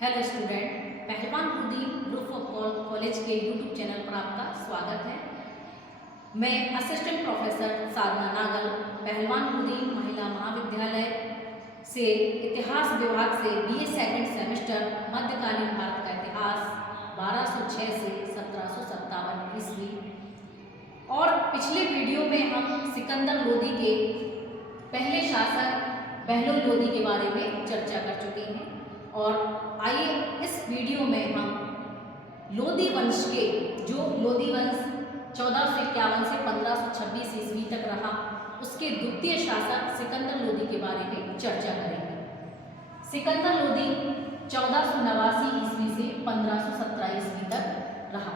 Hello student, पहलवान Lodhi group of college के YouTube channel पर आपका स्वागत है। मैं असिस्टेंट प्रोफेसर साधना नागल, पहलवान लोधी महिला महाविद्यालय से इतिहास विभाग से बीए सेकंड सेमेस्टर मध्यकालीन भारत का इतिहास 1206 से 1757 ईस्वी। और पिछले वीडियो में हम सिकंदर लोधी के पहले शासक बहलोल लोधी के बारे में चर्चा कर चुके हैं। और आइए इस वीडियो में हम लोधी वंश के जो लोधी वंश 1451 से 1526 ईस्वी तक रहा, उसके द्वितीय शासक सिकंदर लोधी के बारे में चर्चा करेंगे। सिकंदर लोधी 1489 ईस्वी से 1517 ईस्वी तक रहा।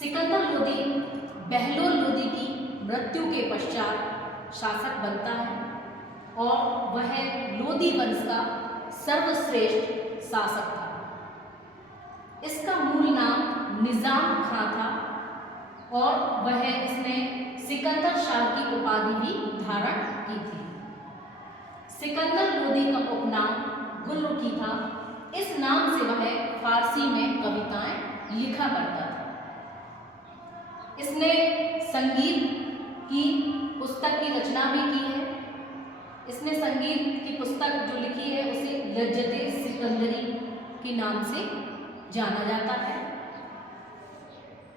सिकंदर लोधी बहलोल लोधी की मृत्यु के पश्चात शासक बनता है और वह लोधी वंश का सर्वश्रेष्ठ शासक था। इसका मूल नाम निजाम खां था और वह इसने सिकंदर शाह की उपाधि भी धारण की थी। सिकंदर लोधी का उपनाम गुलरुखी था। इस नाम से वह फारसी में कविताएं लिखा करता था। इसने संगीत की पुस्तक की रचना भी की है। इसने संगीत की पुस्तक जो लिखी है उसे लज्जते सिकंदरी के नाम से जाना जाता है।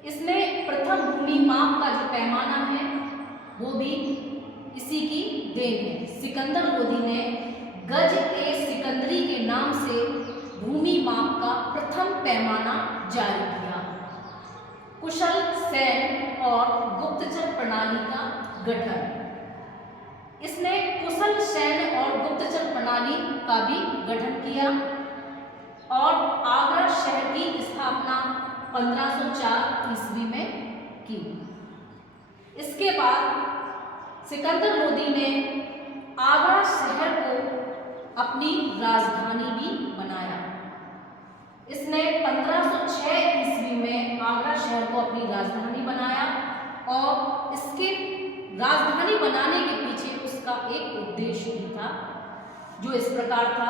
इसने प्रथम भूमि माप का जो पैमाना है वो भी इसी की देन है। सिकंदर लोधी ने गज ए सिकंदरी के नाम से भूमि माप का प्रथम पैमाना जारी किया। कुशल सैन्य और गुप्तचर प्रणाली का गठन। इसने कुशल सैन्य और गुप्तचर प्रणाली का भी गठन किया और आगरा शहर की स्थापना 1504 ईस्वी में की। इसके बाद सिकंदर लोधी ने आगरा शहर को अपनी राजधानी भी बनाया। इसने 1506 ईस्वी में आगरा शहर को अपनी राजधानी बनाया और इसके राजधानी बनाने के पीछे उसका एक उद्देश्य भी था, जो इस प्रकार था।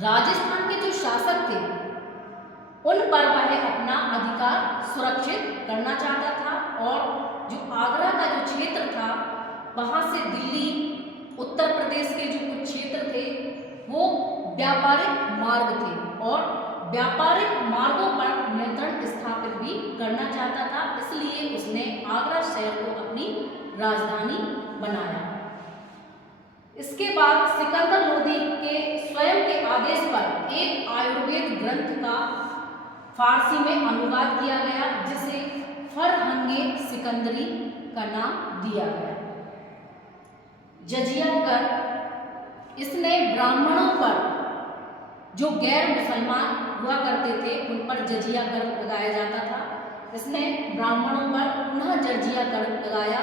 राजस्थान के जो शासक थे उन पर वह अपना अधिकार सुरक्षित करना चाहता था और जो आगरा का जो क्षेत्र था वहां से दिल्ली, उत्तर प्रदेश के जो कुछ क्षेत्र थे वो व्यापारिक मार्ग थे और व्यापारिक मार्गों पर नियंत्रण स्थापित भी करना चाहता था। इसलिए उसने आगरा शहर को अपनी राजधानी बनाया। इसके बाद सिकंदर लोधी के स्वयं के आदेश पर एक आयुर्वेद ग्रंथ का फारसी में अनुवाद किया गया, जिसे फरहंगे सिकंदरी का नाम दिया गया। जजिया कर। इसने ब्राह्मणों पर, जो गैर मुसलमान हुआ करते थे, उन पर जजिया कर लगाया जाता था। इसने ब्राह्मणों पर पुनः जजिया कर लगाया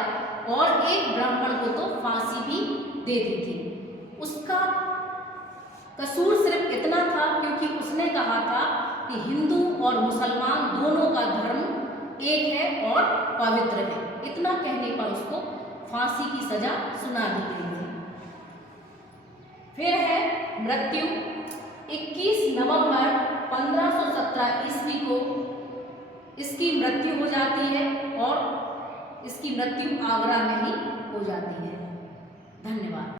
और एक ब्राह्मण को तो फांसी भी दे दी थी। उसका कसूर सिर्फ इतना था क्योंकि उसने कहा था कि हिंदू और मुसलमान दोनों का धर्म एक है और पवित्र है। इतना कहने पर उसको फांसी की सजा सुना दी गई थी। फिर है मृत्यु। 21 नवंबर 1517 ईस्वी को इसकी मृत्यु हो जाती है और इसकी मृत्यु आगरा में ही हो जाती है। धन्यवाद।